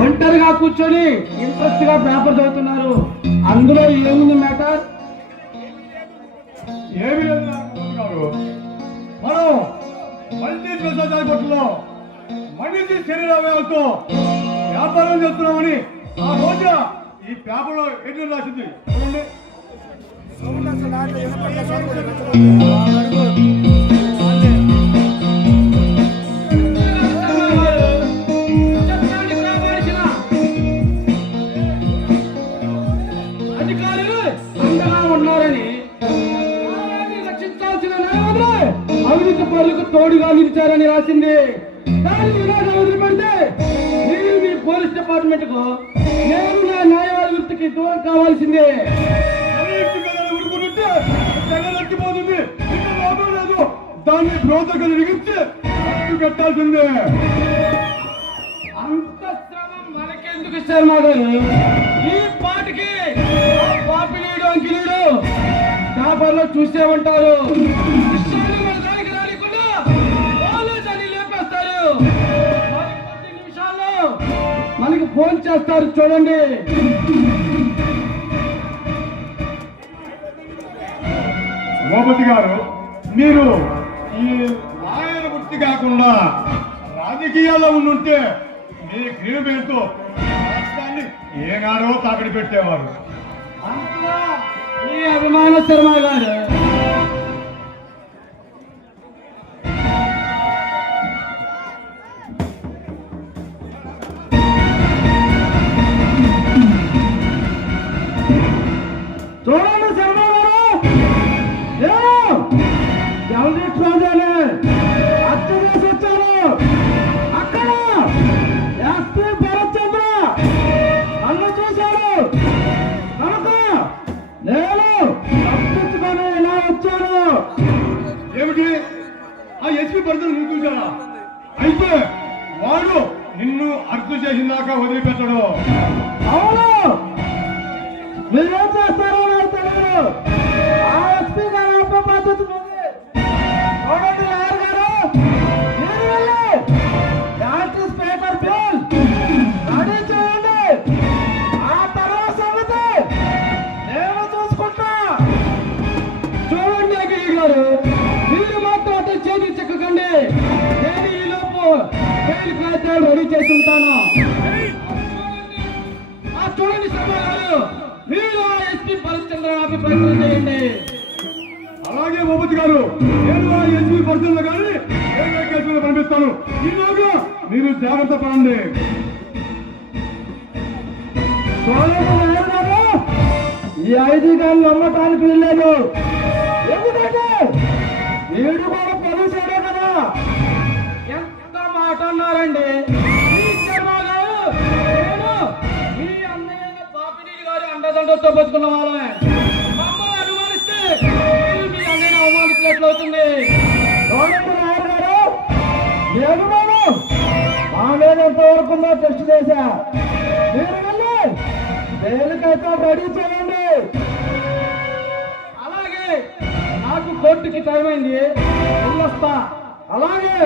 ఒంటరిగా కూర్చొని ఇంట్రెస్ట్ గా పేపర్ చదువుతున్నారు. అందులో ఏముంది మ్యాటర్? ఏమి లేదు. మనం మల్టీ స్పెషాలిటీ కొట్టులో మనిషి శరీర అవయవాలతో వ్యాపారం చేస్తున్నామని ఆ రోజు ఈ పేపర్లో ఎన్ని రాసింది చూడండి. అవినీతి పరులకు తోడుగా నిలిచారని రాసింది. దాన్ని ఇలాగ వదిలిపెడితే మీరు మీ పోలీస్ డిపార్ట్మెంట్ కు నేను నా న్యాయవాద వృత్తికి దూరం కావాల్సిందే. దాన్ని బ్రోతకు రిగించి పెట్టాల్సిందే. అంత శ్రమ మనకెందుకు ఇస్తారు మా గారు? ఈ పాటికి పాపిలీడు అంకిలీడు పేపర్లో చూసే ఉంటారు. మనకి ఫోన్ చేస్తారు చూడండి. గోపతి గారు, మీరు ఈ లాయర్ వృత్తి కాకుండా రాజకీయాల్లో ఉండుంటే మీ క్రీమ్ పేరుతో రాష్ట్రాన్ని ఏనాడో తాకడి పెట్టేవారు. ఈ అభిమాన శర్మ గారు చూడండి. శర్మ గారు జల్దీ రోజానే హత్య చేసి వచ్చారు. అక్కడ ఎస్పీ భరత్ చంద్ర నన్ను చూశాడు కనుక నేను తప్పించుకొని ఇలా వచ్చాను. ఏమిటి? ఆ ఎస్పీ పరిస్థితులు నువ్వు చూసాడా? అయితే వాడు నిన్ను అర్థం చేసిందాకా వదిలిపెట్టడు. అవును, మీరేం చేస్తారో నాకు తెలియదు. ఆ ఎస్పీ గారు అప్ప పద్ధతి ఉంది. చూడండి లాయర్ గారు, మీరు వెళ్ళి యాక్ట్రెస్ పేపర్ బిల్ రెడీ చేయండి. ఆ తర్వాత సంగతి నేను చూసుకుంటా. చూడండి అఖిల్ గారు, మీరు మాత్రం అట్లా చేతి చెక్కకండి. నేను ఈ లోపు బెయిల్ కాగితాలు రెడీ చేసి ఉంటాను. చూడండి శర్మ గారు, మీరు ఎస్పీ పరిచంద్ర ప్రయత్నం చేయండి. అలాగే భూపతి గారు, నేను ఆ ఎస్పీ పరిచయంలో కానీ రైల్వే కేసులో పంపిస్తాను. ఈలోగా మీరు జాగ్రత్త పడండి. ఈ ఐదు గారు నమ్మటానికి వెళ్ళాను. ఎందుకంటే వీడు కూడా పోలీసుడే కదా. ఎంత మాట అన్నారండి శర్మ గారు. నేను మీ అన్నయ్య బాపినీడి గారి అండదండతో బతుకున్న వాళ్ళమే. మమ్మల్ని అనుమానిస్తే మీరు మీ అన్నయ్యని అవమానించినట్లు అవుతుంది. నేను మా మీద ఎంత వరకు ఉందో టెస్ట్ చేశా. మీరు వెళ్ళి దేనికైతే రెడీ చేయండి. అలాగే నాకు కోర్టుకి టైం అయింది, వెళ్ళొస్తా. అలాగే